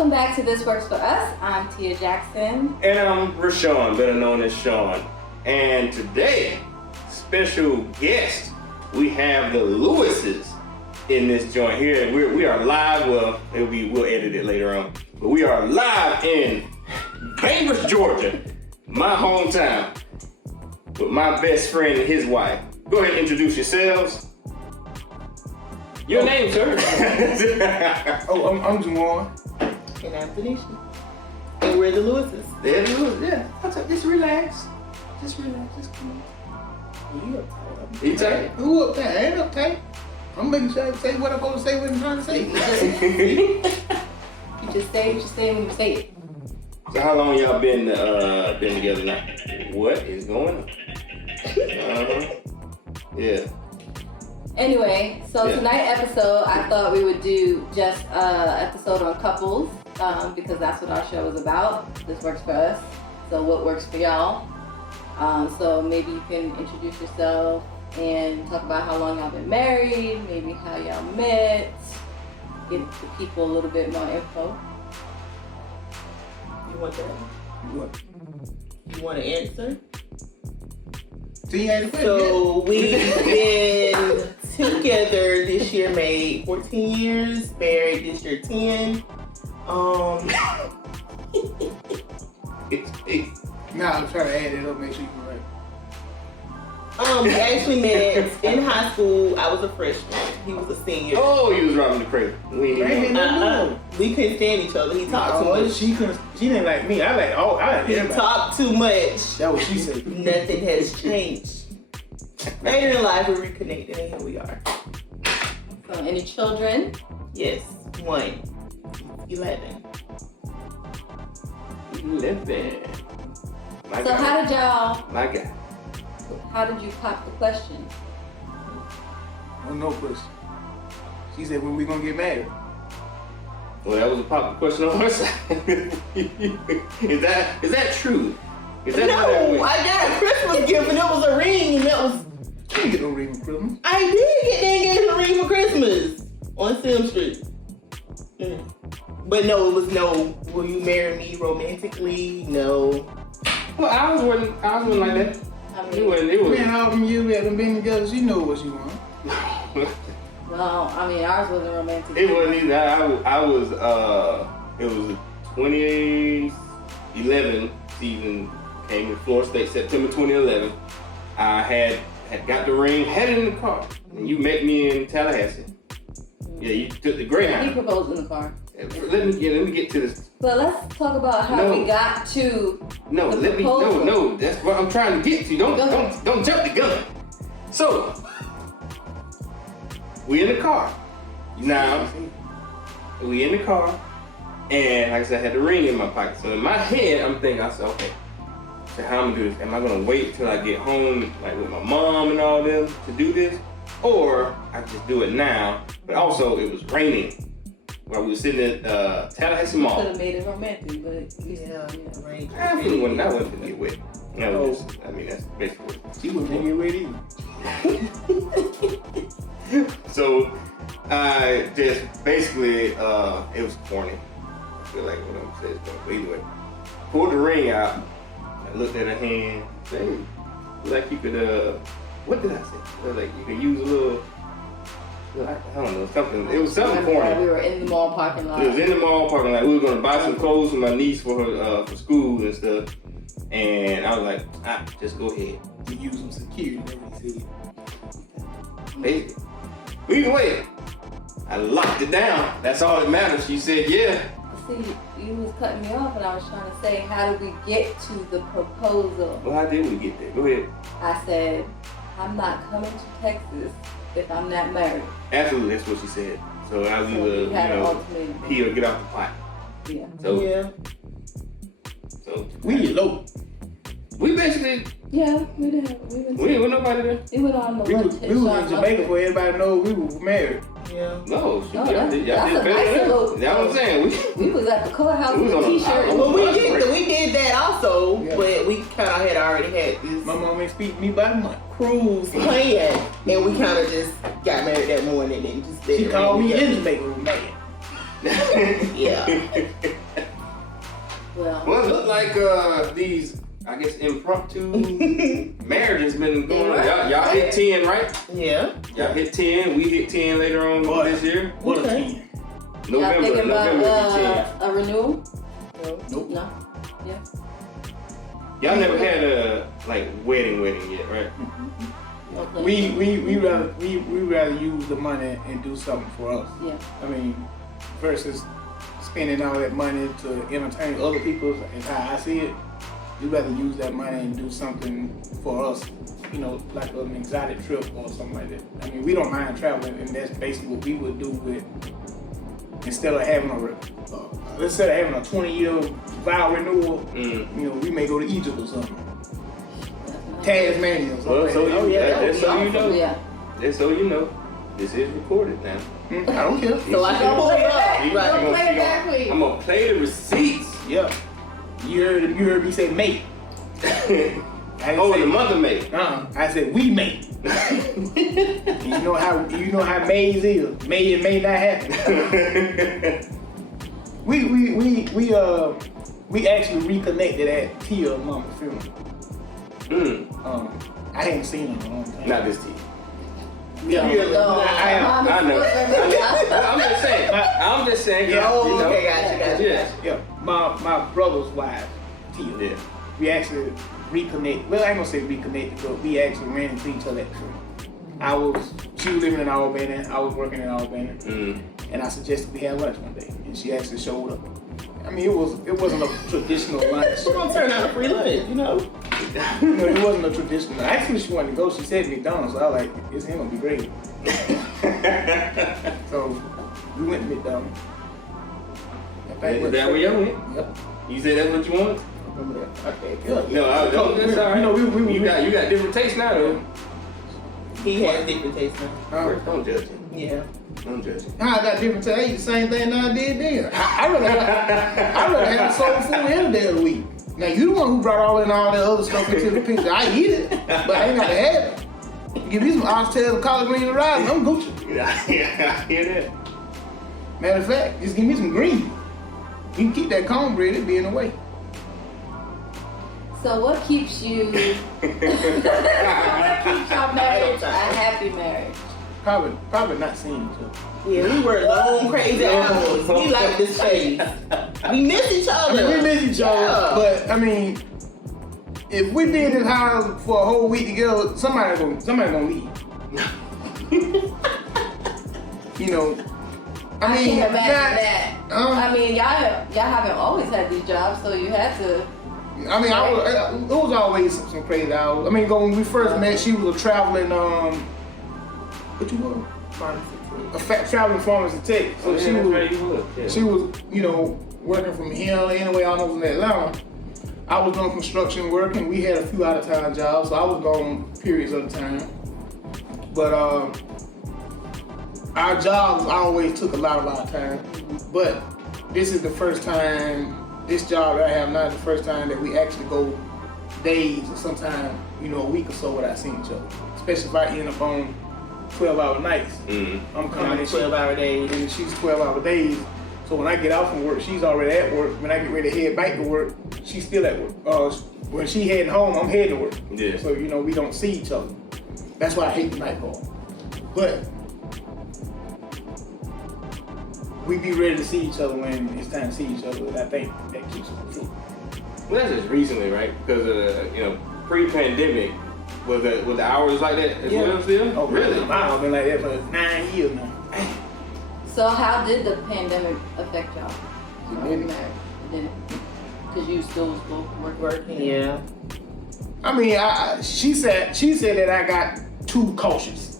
Welcome back to This Works For Us. I'm Tia Jackson. And I'm Rashawn, better known as Sean. And today, special guest, we have the Lewises in this joint here. We are live. Well, we'll edit it later on. But we are live in Bainbridge, Georgia, my hometown, with my best friend and his wife. Go ahead and introduce yourselves. Your name, sir? I'm Juwan. And I'm Tanisha. And we're the Lewises. There the Lewis, yeah. Just relax. Just relax. Just come on. You uptight. You tight? Who uptight? I ain't uptight. I'm making sure I say what I'm going to say, what I'm trying to say. You just say what you say when you say it. So how long y'all been together now? What is going on? Yeah. Anyway, so Yeah. tonight's episode, I thought we would do just an episode on couples because that's what our show is about. This works for us. So what works for y'all? So maybe you can introduce yourself and talk about how long y'all been married, maybe how y'all met, give the people a little bit more info. You want that? What? You want to answer? See, you ain't So we've been together this year, made 14 years, married this year 10. Nah, I'm trying to add it up, make sure you can right. We actually met in high school. I was a freshman. He was a senior. Oh, you was robbing the crate. We ain't even know. We couldn't stand each other. He talked too Oh, much. she didn't like me. I like He everybody. talked too much. That's what she said. Nothing has changed. Later in life, we reconnected, and here we are. So any children? Yes, 1, 11. 11. My So God. how did you pop the question? Oh, no question. She said, when we gonna get married? Well, that was a popular question on her side. Is that true? Is that how that No, went? I got a Christmas gift, and it was a ring, and that was... She didn't get no ring for Christmas. I did get that engagement ring for Christmas on Sim Street. But no, it was no, will you marry me romantically? No. Well, I was wasn't like that. I It mean, was. Man, all them years we haven't been together, she know what she want. well, I mean, ours wasn't romantic. It wasn't either. It was a 2011 season. Came to Florida State, September 2011. I had got the ring, had it in the car, and you met me in Tallahassee. Yeah, you took the He Greyhound. proposed in the car. Let me get to this. Well, let's talk about how No. we got to No, the proposal. no. That's what I'm trying to get to. Don't jump the gun. So we in the car. Now we in the car, and like I said, I had the ring in my pocket. So in my head, I'm thinking, I said, okay. So how I'm gonna do this? Am I gonna wait till I get home, like with my mom and all them, to do this, or I just do it now? But also, it was raining while we were sitting at Tallahassee could Mall. have made it romantic, but Right. I really wasn't gonna get wet. No, that's basically what. She wasn't gonna get ready either. So I just basically, it was corny. I feel like what I'm saying is corny. But anyway, pulled the ring out. I looked at her hand. Hey, like you could, what did I say? Like you could use a little, I don't know, something. It was something we corny. were in the mall parking lot. It was in the mall parking lot. We were gonna buy some clothes for my niece for her for school and stuff. And I was like, just go ahead. You use some security, that's what he said. Basically. But either way, I locked it down. That's all that matters. She said, yeah. See, you was cutting me off, and I was trying to say, how did we get to the proposal? Well, how did we get there? Go ahead. I said, I'm not coming to Texas if I'm not married. Absolutely, that's what she said. So I was So either, you had an ultimatum. pee or get off the pot. Yeah. So, Yeah. so We elope. we basically, Yeah, we did. We we ain't with nobody there. we went on the We lunch. was in Jamaica for everybody to know we were married. Yeah. No, shoot, No, y'all that's- did that's better a nice than that. little- That's what I'm saying. We was at the courthouse We was with a on a- t-shirt. I- Well, we Lunch did break. we did that also, Yeah. but we kind of had already had this My mom ain't speak to me about a month. cruise plan, and we kind of just got married that morning and just did She it called me together. in Jamaica, man. Yeah. Well, Well, it look like these, I guess, impromptu marriages been going on. Y'all hit 10, right? Yeah. Y'all hit 10. We hit 10 later on What? this year. What a Okay. team. y'all thinking November about hit 10. a renewal? Nope. No. Yeah. Y'all never had a like wedding yet, right? No plan. We rather use the money and do something for us. Yeah. I mean, versus spending all that money to entertain other people, is how I see it. We rather use that money and do something for us, you know, like an exotic trip or something like that. I mean, we don't mind traveling, and that's basically what we would do with, instead of having a 20-year vow renewal, you know, we may go to Egypt or something. Tasmania or something. Well, like so that. you, That would that's be so you awesome. know. Yeah. That's so you know. This is recorded now. I don't care. So I can pull it up. Right. Don't play it back, please. I'm gonna play the receipts. Yeah. You heard me say mate. I didn't Oh, say, the month of May. I said we mate. You know how Mays is. May and may not happen. We actually reconnected at Tia Mama's funeral. I hadn't seen her in a long time. Not this team. Yeah, No, I know. I'm just saying. Yeah. Oh, you know. okay, gotcha. Yes. Yeah, my brother's wife, Tia. Yeah. We actually reconnected. Well, I ain't gonna say reconnected, but we actually ran into each other at the funeral. She was living in Albany, I was working in Albany, and I suggested we have lunch one day, and she actually showed up. I mean, it wasn't a traditional lunch. We're gonna turn out a free lunch, you know. You know, it wasn't a traditional. Actually, she wanted to go. She said McDonald's. So I was like, it's gonna be great. So we went to McDonald's. Is that where y'all went? Yep. You said that's what you want? Remember that? Okay. Good. No, that's all right. You know, we you got different tastes now, though. He has different tastes now. Don't judge him. Yeah. Don't judge him. I got different taste. I ate the same thing that I did then. I rather have soul food any day of the week. Now you the one who brought all that other stuff into the picture. I eat it, but I ain't gotta have it. You give me some oxtails and collard greens and rice, and I'm Gucci. Yeah, I hear that. Matter of fact, just give me some greens. You can keep that cornbread, it be in the way. So what keeps you? What keeps your marriage a happy marriage? Probably not seeing each other. Yeah, we work long, crazy hours. We like this phase. We miss each I other. mean, we miss each other, Yeah. but I mean, if we be in this house for a whole week together, somebody gonna leave. You know, I mean, can't imagine that. Um, I mean, y'all haven't always had these jobs, so you had to. I mean, it was always some crazy hours. I mean, when we first met, she was a traveling, what you were? Traveling pharmacy tech. So she was, you know, working from here anyway, almost in Atlanta. I was doing construction work, and we had a few out-of-town jobs, so I was gone periods of the time. But our jobs always took a lot of our time. But this is the first time, this job that I have now is the first time that we actually go days or sometime, you know, a week or so without seeing each other. Especially if I end up on 12-hour nights. I'm coming in 12-hour days. and she's 12-hour days. So when I get out from work, she's already at work. When I get ready to head back to work, she's still at work. When she heading home, I'm heading to work. Yeah. So, you know, we don't see each other. That's why I hate the night call. But we be ready to see each other when it's time to see each other, and I think that keeps us true. Well, that's just recently, right? Because pre-pandemic, was the hours like that as well still? Oh, really? I've been like that for 9 years now. So how did the pandemic affect y'all? It didn't. Marriage? It didn't. Because you still was working. Yeah. I mean, she said that I got too cautious.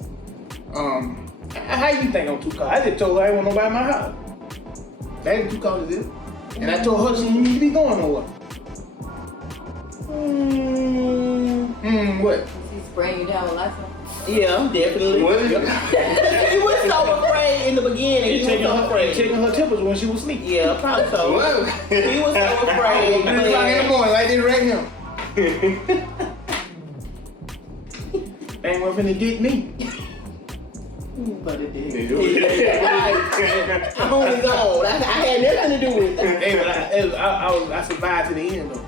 How you think I'm too cautious? I just told her I didn't want nobody in my house. That ain't too cautious, is it? And I told her she didn't need to be going nowhere. What? Was he spraying you down with Lysol? Yeah, definitely. What? He was so afraid in the beginning. He was so afraid. Checking her tempers when she was asleep. Yeah, probably so. What? He was so afraid. 3 o'clock in the morning, like this right here. Ain't one finna get me. But it did. They do it. I'm on his own. I had nothing to do with it. Hey, but I survived to the end though.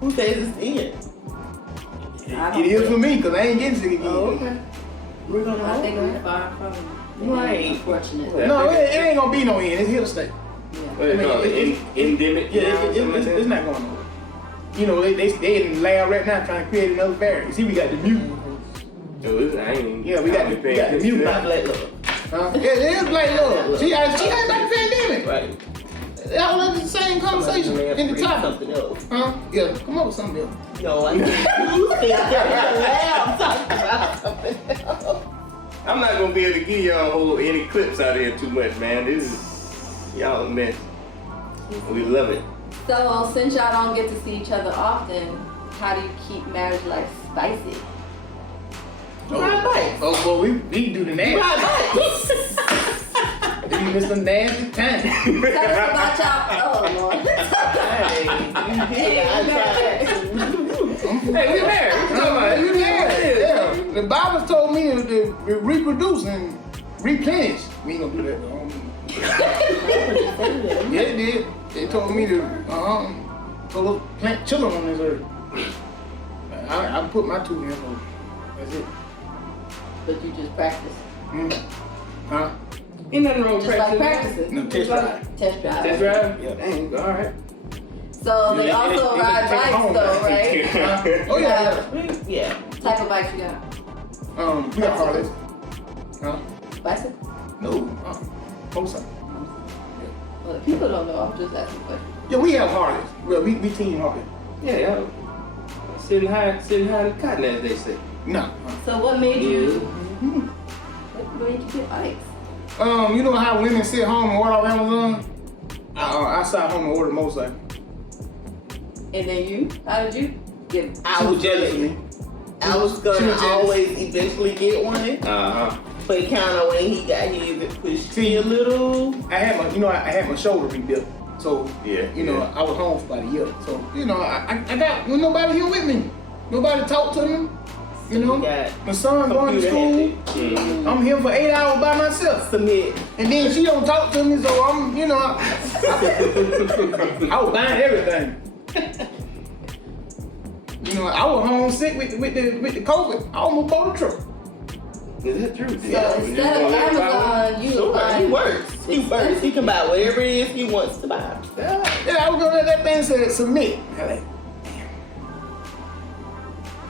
Who says it's the end? I It is don't for me because I ain't getting sick again. Oh, okay. We're gonna I think hope. we're far from Right. unfortunately. No, it ain't gonna be no end. It's here to stay. Yeah. What they call it? Endemic? Yeah, now, something like that? it's not going nowhere. You know, they in the lab right now trying to create another variant. See, we got the mutant. So this, I ain't even. Yeah, we got the mutant. Not Black Love. Huh? Yeah, it is Black Love. She had that pandemic. Right. That was the same conversation in the topic. Something else. Huh? Yeah, come up with something else. No, I think you think I'm talking about something else. I'm not gonna be able to give y'all any clips out of here too much, man. This is y'all a mess. We love it. So since y'all don't get to see each other often, how do you keep marriage life spicy? Ride bikes. Oh, well, we do the nasty. Ride bikes. We miss some nasty time. Tell us about y'all. Oh Lord. Hey, you did. I tried. Hey, we married. What you talking about? We married. Yeah. The Bible told me to reproduce and replenish. We ain't gonna do that though. Yeah, it did. They told me to plant children on this earth. I put my 2 in, so that's it. But you just practice. Huh? Ain't nothing wrong with Just like practicing. practicing. No, test drive. Test drive. Test drive? Yeah. Dang, all right. So they Yeah, also they ride take it bikes home. though, right? Oh yeah. Yeah. Type of bikes you got? We got Harleys. Huh? Bicycle? No. Motorcycle. Well, people don't know. I'm just asking questions. Yeah, we have Harleys. Well, we team Harley. Yeah. Sitting high in the cotton, as they say. No. So what made you? What made you get bikes? You know how women sit home and order off Amazon? I sat home and ordered a motorcycle. And then you? How did you get? I was jealous of jealous. me. I was She gonna was jealous. always eventually get one, Uh-huh. but kind of when he got his, it pushed me a little. I had my shoulder rebuilt. So, Yeah, you know, yeah. I was home for about a year. So, you know, I got nobody here with me. Nobody talk to me. You know, We got my son going to computer school. hectic. I'm here for 8 hours by myself. Submit. And then she don't talk to me, so I'm, you know, I was buying everything. You know, I was homesick with the COVID. I almost bought a truck. Is that true? So instead of Amazon, you Sure, buy. he works. He works. He can buy whatever it is he wants to buy. Yeah, I was gonna let that thing say submit. I like, damn.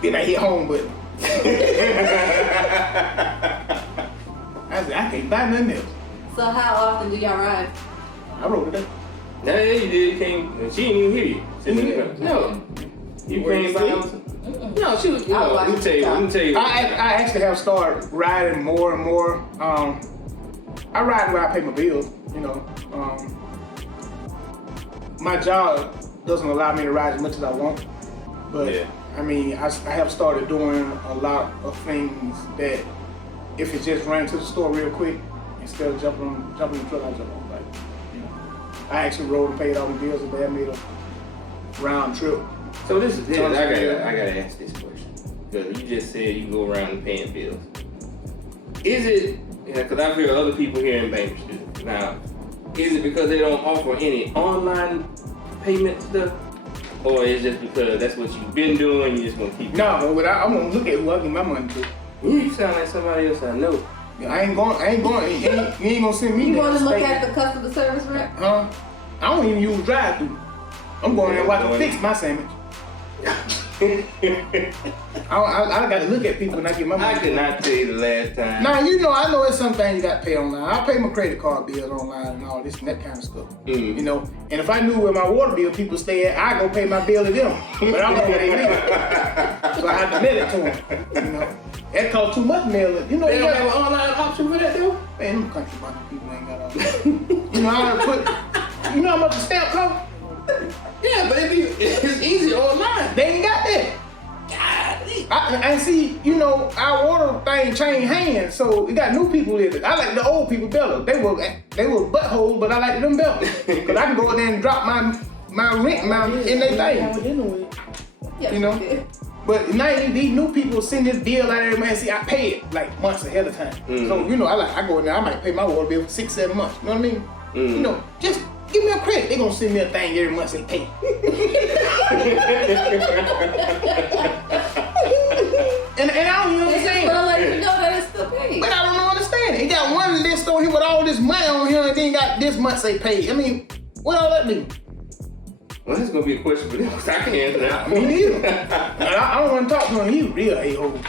Then I hit home button. I said, I can't buy nothing else. So how often do y'all ride? I wrote it up. Yeah, you did. You came. She didn't even hear you. She didn't hear you. No. You Were you came by. asleep? No, she was. You I know, watched let me tell you. TikTok. Let me tell you. I actually have started riding more and more. I ride where I pay my bills, you know. My job doesn't allow me to ride as much as I want. But Yeah. I mean, I have started doing a lot of things that if it just ran to the store real quick, instead of jumping in the truck, I jump on the bike. You know, I actually rode and paid all my bills and I made a round trip. So this is this. I gotta ask this question because you just said you can go around paying bills. Is it? Yeah, because I've heard other people here in Bakersfield. Now, is it because they don't offer any online payment stuff, or is it just because that's what you've been doing? You just gonna keep? No, but I'm gonna look at who I give my money to. You sound like somebody else I know. Yeah, I ain't going. You ain't gonna send me. You that want to look statement. at the customer service rep? Huh? I don't even use drive-through. I'm going there where I can fix my sandwich. I got to look at people when I get my money. I cannot tell you the last time. Now, you know, I know it's some things you got to pay online. I pay my credit card bills online and all this and that kind of stuff. You know, and if I knew where my water bill people stay at, I go pay my bill to them. But I don't know where they live. So I have to mail it to them. You know, that costs too much mail it. You know, They don't have an online option for that though? Man, them country bunch of people ain't got all that. You know, I put. You know how much a stamp costs? Yeah, but it's easy online. They ain't got that. I see, you know, our water thing changed hands, so we got new people in it. I like the old people better. They were buttholes, but I like them better. Cause I can go in there and drop my rent in their thing. Yes, You know? did. But now these new people send this bill out every month. See, I pay it like months ahead of time. So you know, I go in there. I might pay my water bill for 6-7 months. You know what I mean? You know, just give me a credit. They gonna send me a thing every month they pay. and I don't even They just understand. wanna let you know that it's still paid. But I don't understand it. He got one list on here with all this money on here, and then got this month say paid. I mean, what all that mean? Well, this is gonna be a question for them. I can't answer that. Me neither. And I don't want to talk to him. He real a-hole.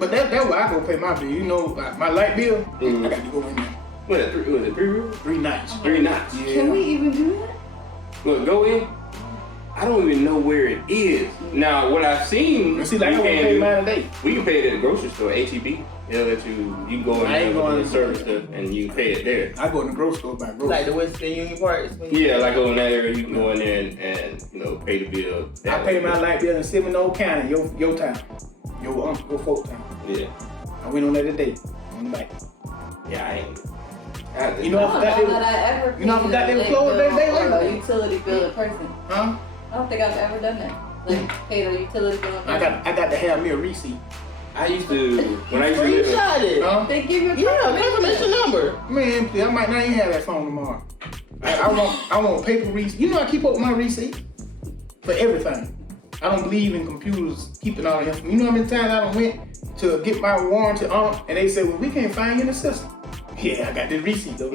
But that's why I go pay my bill. You know, like my light bill, I got to go in there. What is it? Was it 3 rooms? 3 nights. 3 nights. Yeah. Can we even do that? Look, go in. I don't even know where it is. Now, what I've seen, See, like I want to pay mine today. we can pay it at the grocery store, HEB. They'll let you can go in I ain't there going with the to- service stuff and you can pay it there. I go in the grocery store buy groceries. Like the Western Union parts. Yeah, like over in that area, you can go in there and you know, pay the bill. I pay my light bill in Seminole County, your town, your folk town. Yeah. I went on that today on the bike. Yeah, I ain't. You know, I I don't forgot know they that I ever you know, I paid forgot they a were late closed bill that day or later. a utility bill in person. Huh? I don't think I've ever done that. Like paid a utility bill in person. I got to have me a receipt. I used to, when I used to live in, Screenshot it. Huh? They give you a Yeah, confirmation number. Man, please, I might not even have that phone tomorrow. I want paper receipt. You know I keep up with my receipt for everything. I don't believe in computers keeping all the information. You know how many times I done went to get my warranty on and they said, well, we can't find you in the system. Yeah, I got the receipt though.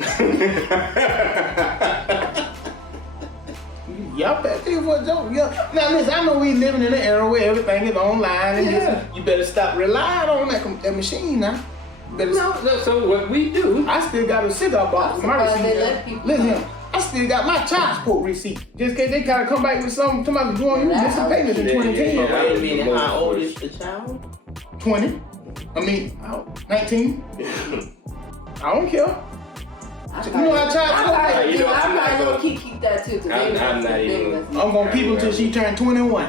Y'all better think for a joke. Yeah. Now listen, I know we living in an era where everything is online and Yeah. you better stop relying on that machine now. You better so what we do, I still got a cigar box I'm with my surprised they receipt. let people Listen, know. I still got my child support receipt. Just in case they kind of come back with something, somebody doing you missing payments in Yeah, 2010. yeah, But wait a minute, how old is the child? 20. I mean, 19. I don't care. You know how child I support probably You do. know, I I'm not probably gonna- gonna keep that too. 'Cause I'm they not they even- must- I'm gonna keep them till she turn 21.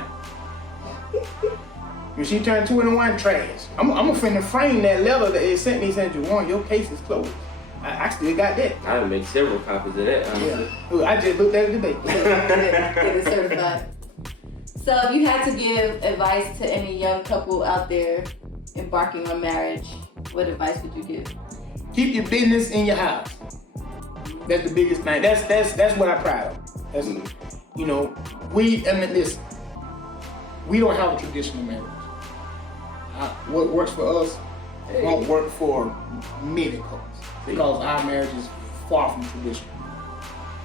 When she turned 21, trash. I'm finna frame that letter that they sent me saying, Juwan, your case is closed. I still got that. I done make several copies of that. Honestly. Look, I just looked at it today. Get it certified. So if you had to give advice to any young couple out there embarking on marriage, what advice would you give? Keep your business in your house. That's the biggest thing. That's what I pride of. That's, you know, listen, we don't have a traditional marriage. What works for us won't work for many couples because our marriage is far from traditional.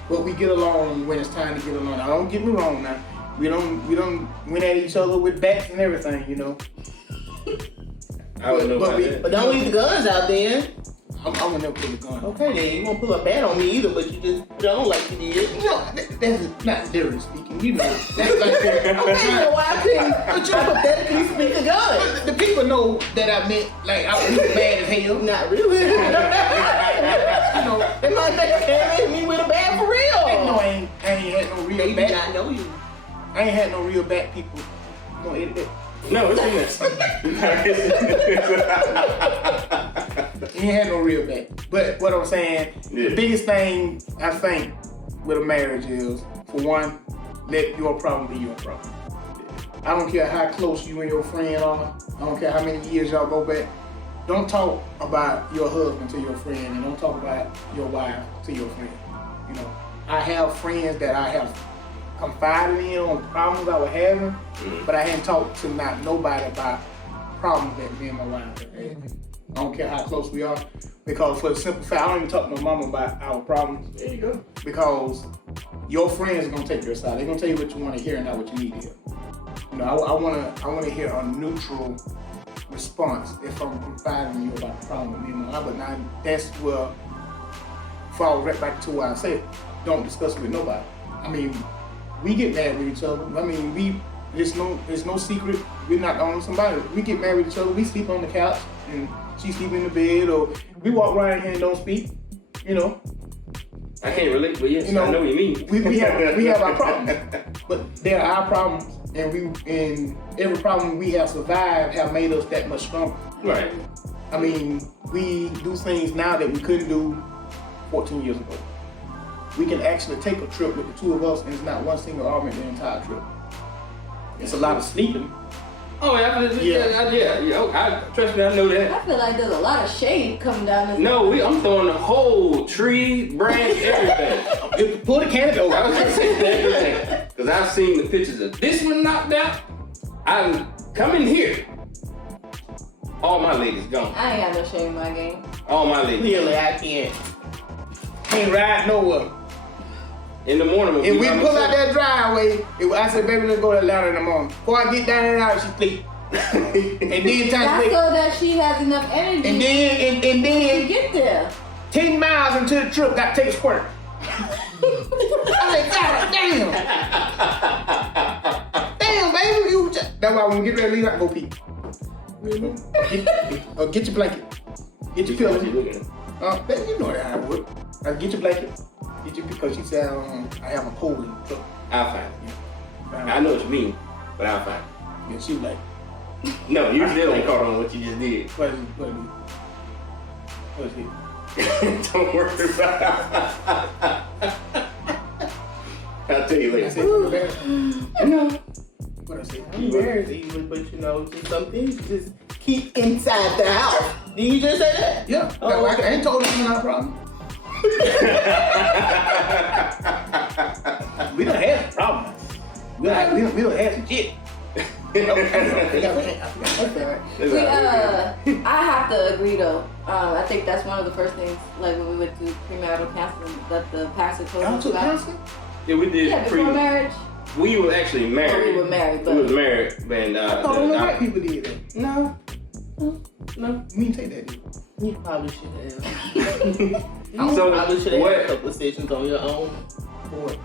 But we get along when it's time to get along. Now, don't get me wrong now. We don't win at each other with bats and everything, you know. I don't know about that. But don't leave the guns out there. I'm gonna never pull a gun. Okay, then you won't pull a bat on me either, but you just put it on like you did. You know, that's not literally speaking. You know, that's like Okay, so why couldn't but you hypothetically speak a gun? the people know that I meant like I was bad as hell. Not really. You know, They might think you came at me with a bat for real. no, I ain't had no real They do bad. not know you. I ain't had no real bad people. You know, edit No, it's that. You ain't had no real bad. But what I'm saying, Yeah. the biggest thing I think with a marriage is, for one, let your problem be your problem. I don't care how close you and your friend are. I don't care how many years y'all go back. Don't talk about your husband to your friend, and don't talk about your wife to your friend. You know, I have friends that I have confided in on problems I was having, but I hadn't talked to not nobody about problems that me and my wife have had. I don't care how close we are, because for the simple fact, I don't even talk to my mama about our problems. There you go. Because your friends are gonna take your side. They're gonna tell you what you want to hear and not what you need to hear. You know, I wanna hear a neutral response if I'm confiding in you about the problem with me and my wife. But now that's where fall right back to what I said. Don't discuss it with nobody. I mean, we get mad with each other. I mean, it's no secret. We're not on somebody. We get married with each other. We sleep on the couch and she sleep in the bed, or we walk right in here and don't speak. You know. I can't relate, but yes, You know, I know what you mean. We have our problems, but they're our problems, and every problem we have survived have made us that much stronger. Right. I mean, we do things now that we couldn't do 14 years ago. We can actually take a trip with the two of us, and it's not one single argument the entire trip. It's a lot of sleeping. Oh, trust me, I know that. I feel like there's a lot of shade coming down this. No, I'm throwing the whole tree, branch, everything. Pull the canopy over. I was just saying everything. Because I've seen the pictures of this one knocked out. I'm coming here. All my ladies gone. I ain't got no shame in my game. All my ladies. Clearly, I can't. Can't ride nowhere. In the morning, If we pull out that driveway, I said, baby, let's go to Atlanta in the morning. Before I get down there, out, she sleep. And then time That's she so that she has enough energy and then to get get there. 10 miles into the trip, got to take a squirt. I like, God damn. Damn, baby, you just... That's why when we get ready to leave, I go pee. Get your blanket. Get your pillow. Baby, you know how it works. Get your blanket. Because she said, I have a cold in the truck. I'll find it. I know what you mean, but I'll find it. And she was like, No, you still ain't caught on what you just did. what is it? Don't worry about it. I'll tell you I later. said, you embarrassed? No. What I say? I'm embarrassed even, but you know, just some things just keep inside the house. Did you just say that? Yeah. Oh, I ain't told her it's not a problem. We don't have a problem. We don't have some shit. I have to agree though. I think that's one of the first things, like when we went to premarital counseling, that the pastor told Y'all us took about. counseling? Yeah, we did. Yeah, before marriage. We were actually married. We were married, but We was married, and I thought only white people did that. No. We didn't take that deal. You probably should have. You So, probably should have what- had a couple of sessions on your own. Boy.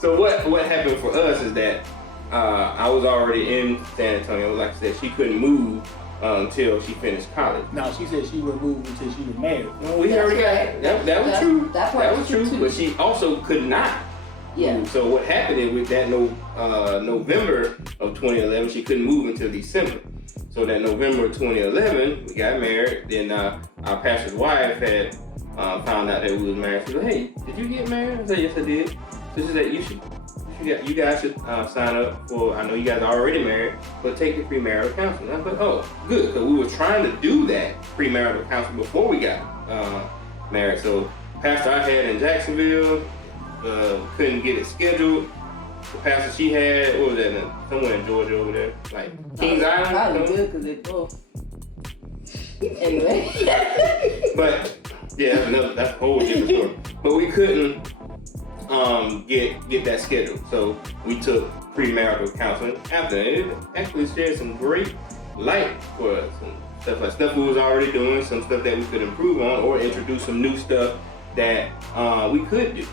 So what happened for us is that I was already in San Antonio. Like I said, she couldn't move until she finished college. No, she said she would move until she was married. Well, we That's already right. got that was That- true. that part was was true, true. too. But she also could not. Yeah. So what happened is with that November of 2011, she couldn't move until December. So that November of 2011, we got married. Then our pastor's wife had found out that we was married. She said, "Hey, did you get married?" I said, "Yes, I did." So she said, "You guys should sign up for. I know you guys are already married, but take the premarital counseling." I thought, "Oh, good," because we were trying to do that premarital counseling before we got married. So pastor I had in Jacksonville couldn't get it scheduled. The pastor she had, what was that? Somewhere in Georgia over there, like Kings Island. Probably good because they both. Anyway. But yeah, that's a whole different story. But we couldn't get that scheduled, so we took premarital counseling after. And it actually shared some great light for us and stuff we was already doing, some stuff that we could improve on, or introduce some new stuff that we could do.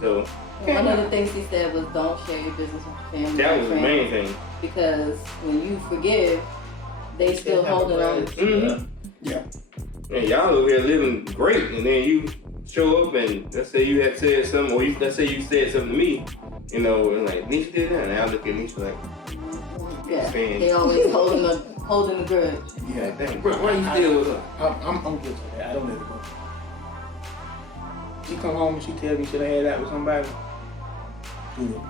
So One of the things he said was don't share your business with your family. that and was the friends, main thing. because when you forgive, they still holding on. Mm-hmm. Yeah. And y'all over here living great, and then you show up and let's say you had said something, or let's say you said something to me, and like, Nisha did that, and I look at Nisha like, Yeah, saying- they always holding the grudge. Yeah. like, dang, bro, why you still with her? I'm guilty of that. I don't let it go. She come home and she tell me she done had that with somebody. Do it.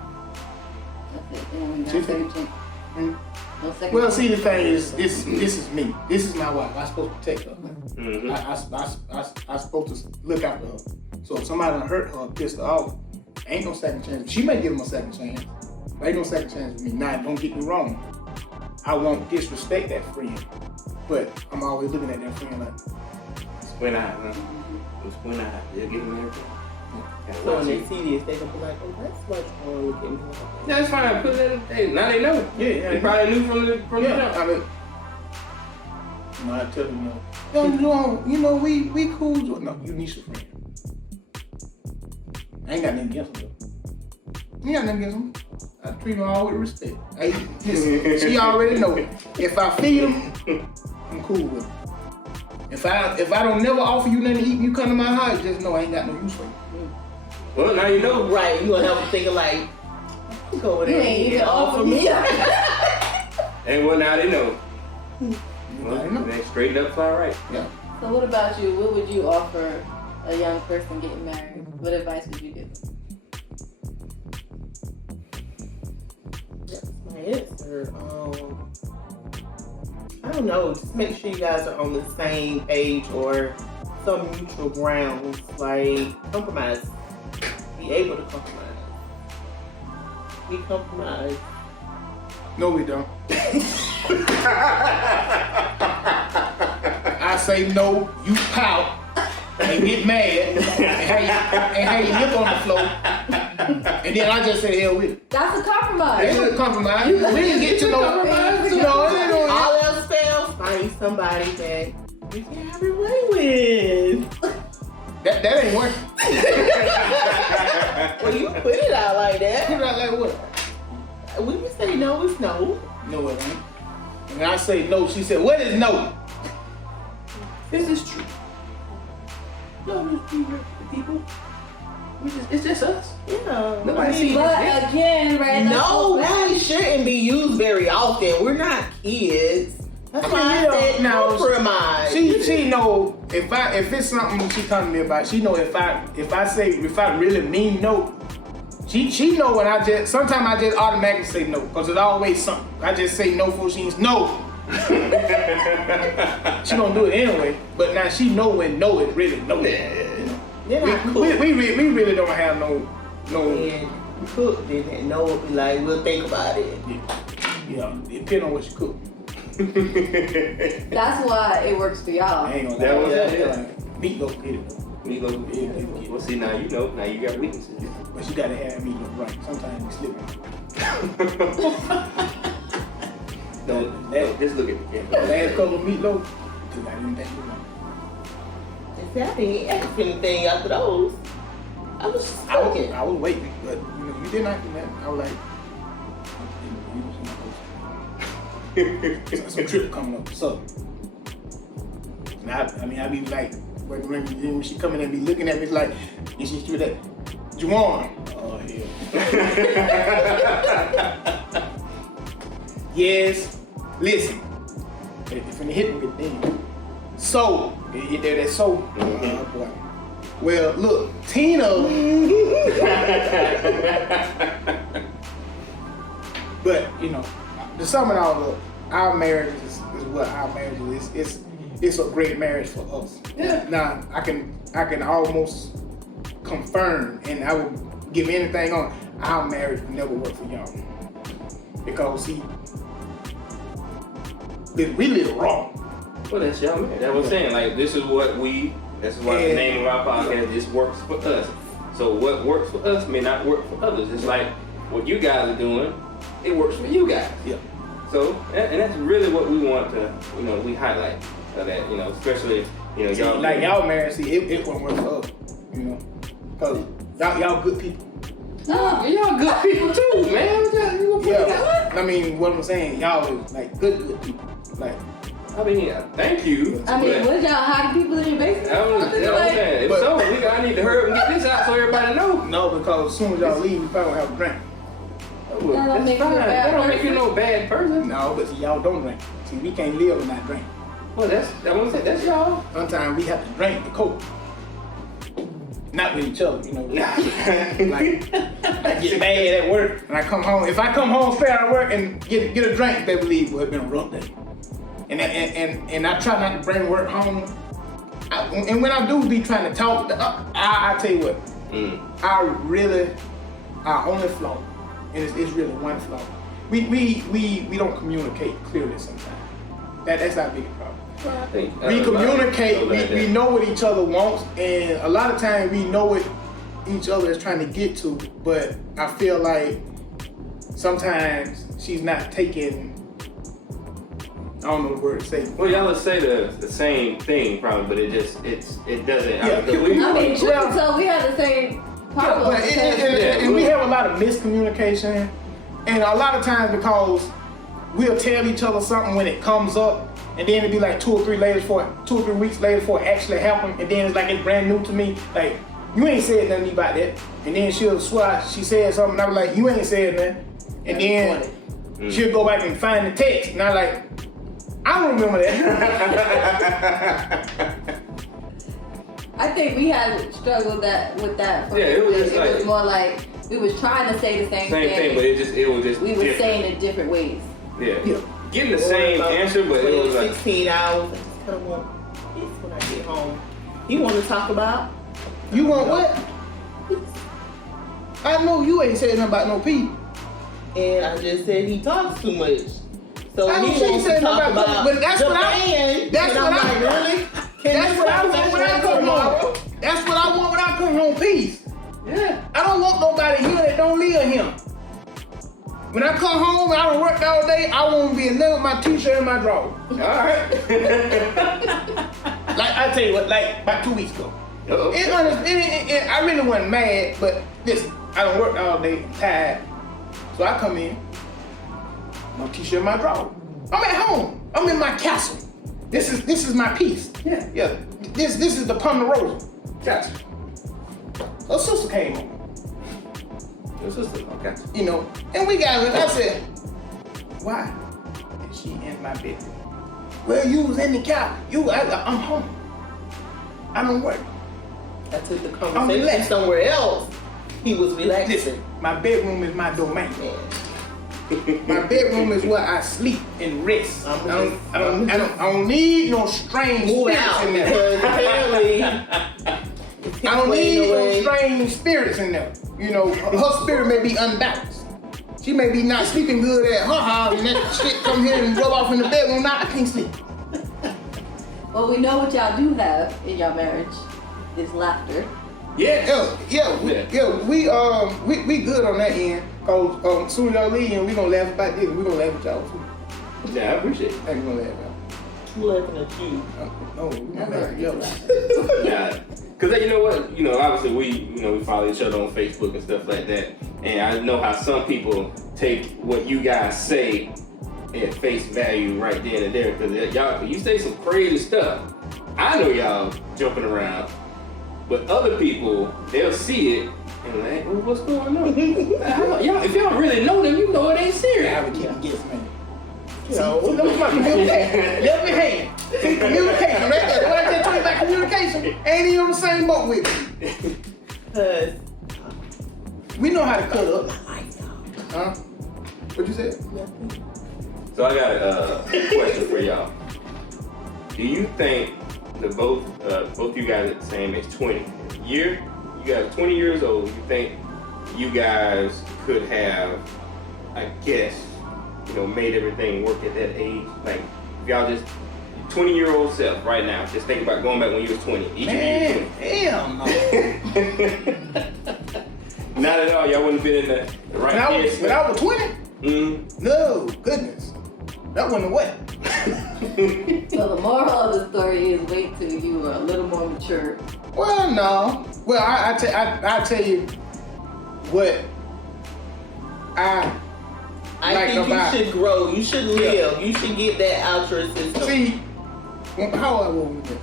That's it. And She no second think- chance. Hmm? No second Well, chance. see, the thing is, this is me. This is my wife. I'm supposed to protect her. Mm-hmm. I'm supposed to look after her. So if somebody done hurt her or pissed her off, ain't no second chance. She may give them a second chance. But ain't no second chance with me. Now, don't get me wrong. I won't disrespect that friend. But I'm always looking at that friend like, Squint eye, huh? Squint eye. They'll give them everything. So when they see this, they gonna be like, "Oh, that's what's wrong with him." That's fine. Put that in. Hey, now they know. yeah. They probably knew from the Yeah, jump. I mean, I tell them, no, we cool. No, you need your friend. I ain't got nothing against them. You got nothing against them. I treat them all with respect. Listen, she already know it. If I feed them, I'm cool with them. If I don't never offer you nothing to eat and you come to my house, just know I ain't got no use for you. Well, now you know. Right, you gonna have them thinking like, go over You there ain't and even get all offer for me. me. And well, now they know. I know. They straighten up, fly right. Yeah. So what about you? What would you offer a young person getting married? What advice would you give? answer. I don't know. Just make sure you guys are on the same page or some mutual grounds. Like compromise. Be able to compromise. Be compromised. No, we don't. I say no, you pout and get mad and have your lip on the floor. And then I just say hell with it. That's a compromise. That's a compromise. We didn't get to know. All else fails, find somebody that you can have your way with. That ain't working. Well, you put it out like that. Put it out like what? When you say no, it's no. No, it ain't. And I say no, she said, what is no? This is true. No, it's people. It's just us. Yeah. Nobody sees But it. again, right? No, that's really shouldn't be used very often. We're not kids. That's why I said no, compromise. She know if it's something she come to me about, she know if I really mean no, she know when sometimes I just automatically say no, because it's always something. I just say no for she's no. She don't do it anyway, but now she know when no is really no. They're not cool. We really don't have no. And cook didn't know what we like. We'll think about it. Yeah, depending on what you cook. That's why it works for y'all. I ain't gonna That lie. was it, yeah. Meatloaf get it though. Meatloaf. Well, see, now you know. Now you got weaknesses. But you gotta have meatloaf right. Sometimes you slip. No, just look at the camera. Last couple of meatloaf, because I didn't think it was. I didn't ask anything after those. I was just I cooking. was waiting, but you didn't ask me that. I was like, some trip coming up. So, and I be like, when she come in and be looking at me like, and she do that, Juwan. Oh yeah. Yes. Listen. If you hit me with them. So, you hit that so. Boy. Well, look, Tina. But to sum it all up, our marriage is what our marriage is. It's a great marriage for us. Yeah. Now I can almost confirm, and I will give anything on our marriage will never work for y'all, because see, we live wrong. Well, that's y'all. That's what I'm saying. Like, this is what the name of our podcast. This works for us. So what works for us may not work for others. It's like what you guys are doing. It works for you guys. Yeah. So, and that's really what we want to, we highlight that, especially, y'all. Like y'all marriage, see, it won't work for us, because y'all good people. Y'all good people too, man. Yeah. I mean, what I'm saying, y'all is like good people. Like, Thank you. I mean, what y'all hiding people in your basement? I need to hurry up and get this out so everybody knows. no, because as soon as y'all leave, we probably don't have a drink. That don't That's make you a fine. bad That don't make you person. no bad person. No, but see, y'all don't drink. See, we can't live without drink. Well, that's what I'm saying. That's y'all. Sometimes we have to drink the Coke. Not with each other, like I get mad at work and I come home. If I come home straight out of work and get a drink, they believe it's been a rough day. And I try not to bring work home. And when I do be trying to talk, I tell you what, our only flaw, and it's really one flaw. We don't communicate clearly sometimes. That's our biggest problem. Well, I think We communicate, we know what each other wants, and a lot of times we know what each other is trying to get to, but I feel like sometimes she's not taking, I don't know the word to say. Well, y'all would say the same thing probably, but it doesn't. Yeah. So we have the same problem. But and we have a lot of miscommunication, and a lot of times because we'll tell each other something when it comes up, and then it'll be like 2 or 3 weeks later before it actually happened, and then it's like it's brand new to me. Like, you ain't said nothing to me about that. And then she'll swear she said something, and I'm like, you ain't said nothing. And then she'll go back and find the text, and I'm like, I don't remember that. I think we had struggled with that. Yeah, it was just it was more like We was trying to say the same thing, but it was just we were different. saying it different ways. Yeah. Yeah. Getting the same answer, but it was like 16 hours. I just kind of want peace when I get home. You want to talk about? You want what? I know you ain't saying nothing about no pee. And I just said he talks too much. So I he don't think wants he to said talk nothing about about but that's the what I- band. that's and what I'm I- like, really? Can That's this what I happen want when I come tomorrow? home. That's what I want when I come home. Peace. yeah. I don't want nobody here that don't live here. When I come home and I done worked all day, I want to be in there with my t-shirt and my drawers. All right. Like I tell you what, like about 2 weeks ago. Uh-oh. I really wasn't mad, but listen, I done worked all day, I'm tired. So I come in, my t-shirt and my drawers. I'm at home. I'm in my castle. This is my piece. Yeah. This is the Ponderosa. Gotcha. Her sister came home. Your sister, okay. You know, and we got it. I said, why is she in my bed? Well, you was in the couch. I'm home. I don't work. I took the I'm conversation relaxed. somewhere else. He was relaxing. Listen, my bedroom is my domain. Man. My bedroom is where I sleep and rest. I'm I don't need no strange Move spirits out in there. because apparently I don't need no strange spirits in there. You know, her spirit may be unbalanced. She may be not sleeping good at her house, and that shit come here and rub off in the bedroom. Now I can't sleep. Well, we know what y'all do have in your marriage is laughter. Yes. We good on that end. Cause soon as y'all leave, we gonna laugh about this. We gonna laugh at y'all too. Yeah, I appreciate it. Hey, we gonna laugh at y'all. I'm laughing at you. No, we gonna laugh at y'all. Yeah. Cause you know what, obviously we follow each other on Facebook and stuff like that, and I know how some people take what you guys say at face value right then and there. Cause y'all, you say some crazy stuff. I know y'all jumping around, but other people they'll see it and like, well, what's going on? Y'all, if y'all really know them, you know it ain't serious. I would keep it guessing, man. You know, That's my communication. Let me hand. See, communication right there. What I just told you about communication, ain't even on the same boat with me. because We know how to cut up. I like y'all. Huh? What you said? So I got a question for y'all. Do you think that both you guys at the same age, 20 you guys are 20 years old, you think you guys could have, I guess, made everything work at that age? Like, if y'all just 20-year-old self right now, just think about going back when you was 20. Each Man, of hell no. you Not at all. Y'all wouldn't have been in the right headspace. When I was 20? Mm. No, goodness. That wasn't what? So the moral of the story is wait till you are a little more mature. Well, no. Well, I tell you what I like think about. you should grow. You should live. You should get that out your system. See, how old were we then?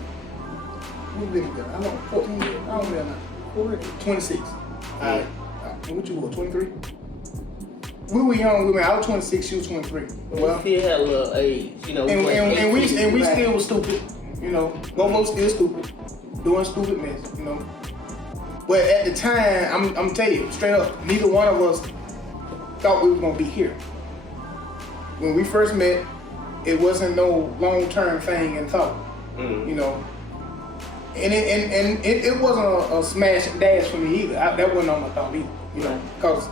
We been together. I know, 14 years. I don't know now. 26. What you were, 23? We were young women. I was 26, she was 23. Well, we still had a little age, and we still was stupid. Both of us still stupid, doing stupid mess. But at the time, I'm telling you straight up, neither one of us thought we were gonna be here. When we first met, it wasn't no long-term thing in thought. And it wasn't a smash and dash for me either. That wasn't on my thought either. Because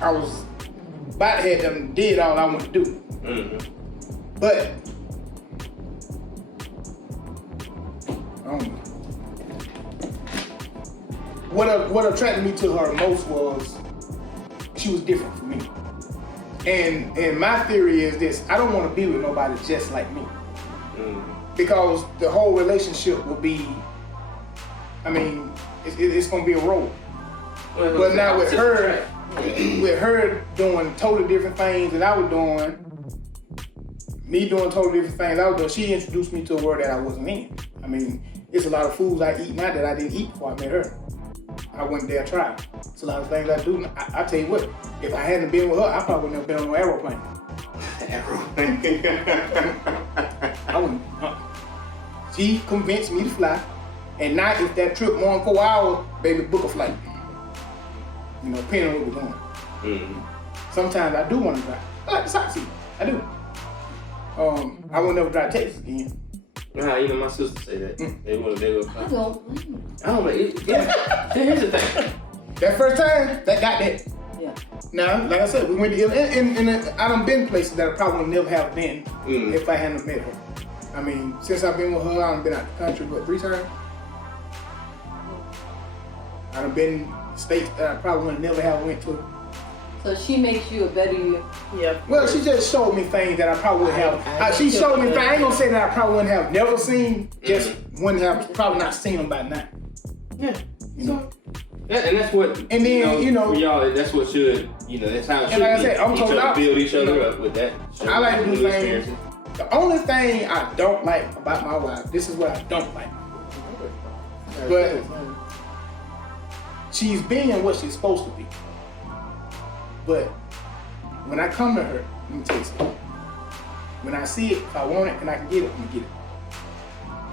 I was about to have them did all I wanted to do. Mm-hmm. But what attracted me to her most was she was different from me. And my theory is this: I don't want to be with nobody just like me. Because the whole relationship will be, it's gonna be a role. But now with her doing totally different things that I was doing, me doing totally different things I was doing, she introduced me to a world that I wasn't in. It's a lot of foods I eat now that I didn't eat before I met her. I wouldn't dare try. It's a lot of things I do. I tell you what, if I hadn't been with her, I probably wouldn't have been on an aeroplane. I wouldn't. She convinced me to fly, and now if that trip more than 4 hours, baby, book a flight. You know, depending on where we're going. Mm-hmm. Sometimes I do want to drive. I like the sightsee. I do. I will never drive Texas again. Nah, you know my sister say that. They will. I don't blame you. I don't know. Yeah. Here's the thing. That first time, that got that. Yeah. Now, like I said, we went to and I done been places that I probably would never have been if I hadn't met her. I mean, since I've been with her, I've been out the country, 3 times? I done been states that I probably would never have went to. So she makes you a better you. Yeah. Well, she just showed me things that I probably would have. She showed me things. I ain't gonna say that I probably wouldn't have never seen. Just wouldn't have probably not seen them by now. Yeah. You know. Yeah, and that's what. And then you know for y'all, that's what should. You know, that's how it should like I be. said, I'm Each told other out, build each other you know, up with that. I like to do new things. experiences. The only thing I don't like about my wife, this is what I don't like. But she's being what she's supposed to be. But when I come to her, let me tell you something. When I see it, if I want it and I can get it, I'm gonna get it.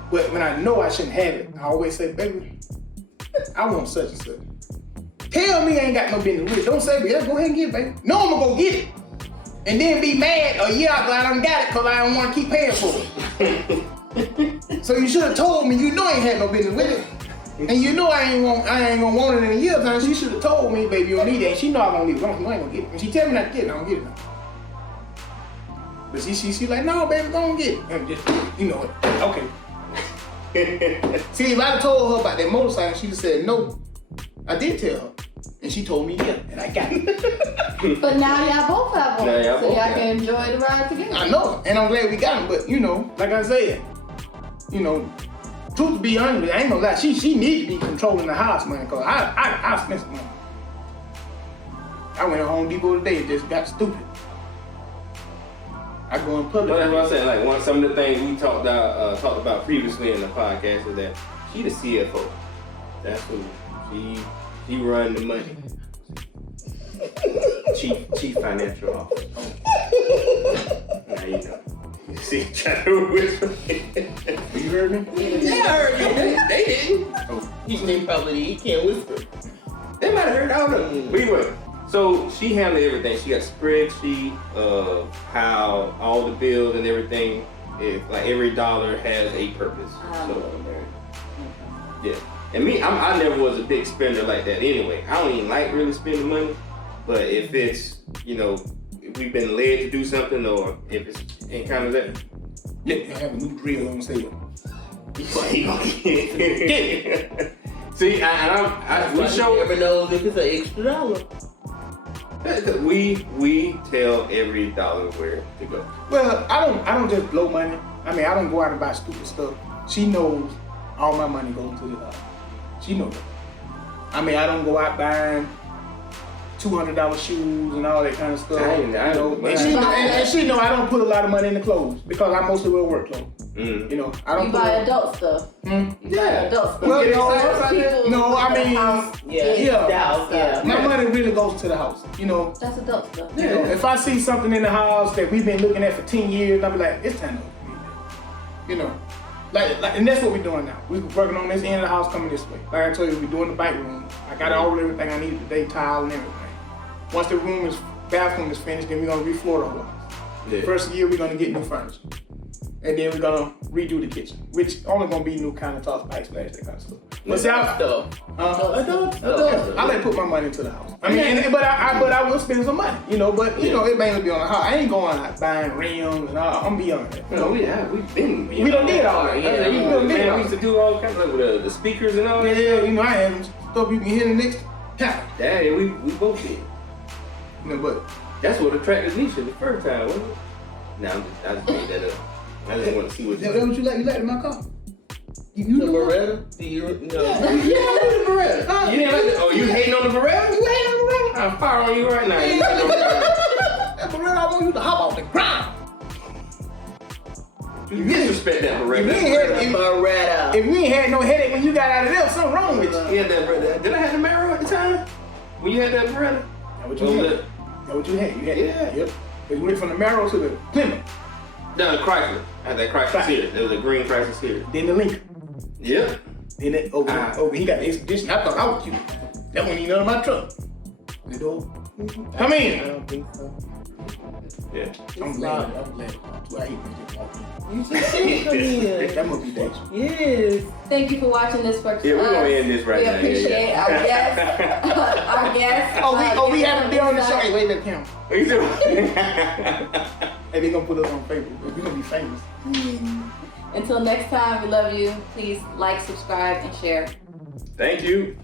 But when I know I shouldn't have it, I always say, baby, I want such and such. Tell me I ain't got no business with it. Don't say, yeah, go ahead and get it, baby. No, I'm gonna go get it. And then be mad a year after I done got it because I don't want to keep paying for it. So you should have told me, you know I ain't had no business with it. And you know I ain't gonna want it in a year time. She should have told me, baby, you don't need it. And she know I don't need it. I ain't gonna get it. And she tell me not to get it, I don't get it now. But she like, no, baby, don't get it. And just, you know, okay. See, if I'd told her about that motorcycle, she'd have said no. I did tell her. And she told me yeah, and I got it. But now y'all both have one, Now y'all so both y'all got can enjoy the ride together. I know, and I'm glad we got them. But you know, like I said, you know, truth to be honest, I ain't gonna lie. She need to be controlling the house, man. Cause I spent some money. I went to Home Depot today and just got stupid. I go in public. But that's what I said. Like some of the things we talked about previously in the podcast is that she the CFO. That's who she run the money. Chief financial officer. Now you know. You see, trying to whisper. You heard me? Yeah, I heard you. They didn't. They probably he can't whisper. They might have heard all of them. But anyway, so she handled everything. She got a spreadsheet of how all the bills and everything, if like every dollar has a purpose. So, yeah. And me, I never was a big spender like that anyway. I don't even like really spending money. But if it's, you know, if we've been led to do something or if it's any kind of that. Yeah, I have a new drill on sale. See, we show. Never knows if it's an extra $1. We tell every dollar where to go. Well, I don't just blow money. I mean, I don't go out and buy stupid stuff. She knows all my money goes to the dollar. She knows that. I mean, I don't go out buying $200 shoes and all that kind of stuff. And she know I don't put a lot of money in the clothes because I mostly wear work clothes. Mm. You know, I don't. You buy adult stuff. You buy adult stuff. Well, no, I mean, Yeah. my money really goes to the house. You know, That's adult stuff. you know, if I see something in the house that we've been looking at for 10 years, I'll be like, it's time to upgrade that. You know, like, and that's what we're doing now. We're working on this end of the house coming this way. Like I told you, we're doing the bike room. I got all everything I needed today, tile and everything. Once the bathroom is finished, then we're gonna refloor the whole house. Yeah. First year, we're gonna get new furniture. And then we're gonna redo the kitchen, which only gonna be new countertops, backsplash, that kind of stuff. But see, Adult I like to put my money into the house. I mean, but I will spend some money, you know. But you know, it mainly be on the house. I ain't going out buying rims and all. I'm beyond that. You know, We done did all that. Yeah, We done did all we used to do all kinds of with the speakers and all that. Yeah, you know, I have stuff you can hear the next time. Yeah, we both did. You know, but That's what attracted Nisha the first time, wasn't it? Nah, I just made that up. I just want to see what that what you like? You like in my car? You The know Beretta? Do you know? Yeah, I like the Beretta. You didn't like the? Oh, you hating on the Beretta? You ain't on the Beretta. I'm fire on you right now. You hating on the Beretta. That Beretta, I want you to hop off the ground. You disrespect that If we ain't Beretta. had, Beretta. if we ain't had no headache when you got out of there, something wrong with you. He had that Beretta. Did I have the Camaro at the time? When you had that Beretta? That's what you had. That's what you had. You had Yeah. Yep. But you went from the Camaro to the Plymouth, No, the Chrysler. I had that Chrysler Series. It was a green Chrysler Series. then the Lincoln, Yep. then that over he got the Expedition. I thought I was cute. That wasn't even none of my truck. The door. I Come in. don't think so. Yeah. I'm glad. I hate when you just walk in. You just should come in. That must be dangerous. Yes. Thank you for watching this works Yeah, for we're gonna us. end this right We now. appreciate our guests. Our guests. We have to be on the show. Hey, wait, let count. You too. Hey, they gonna put us on Facebook. We're gonna be famous. Until next time, we love you. Please like, subscribe, and share. Thank you.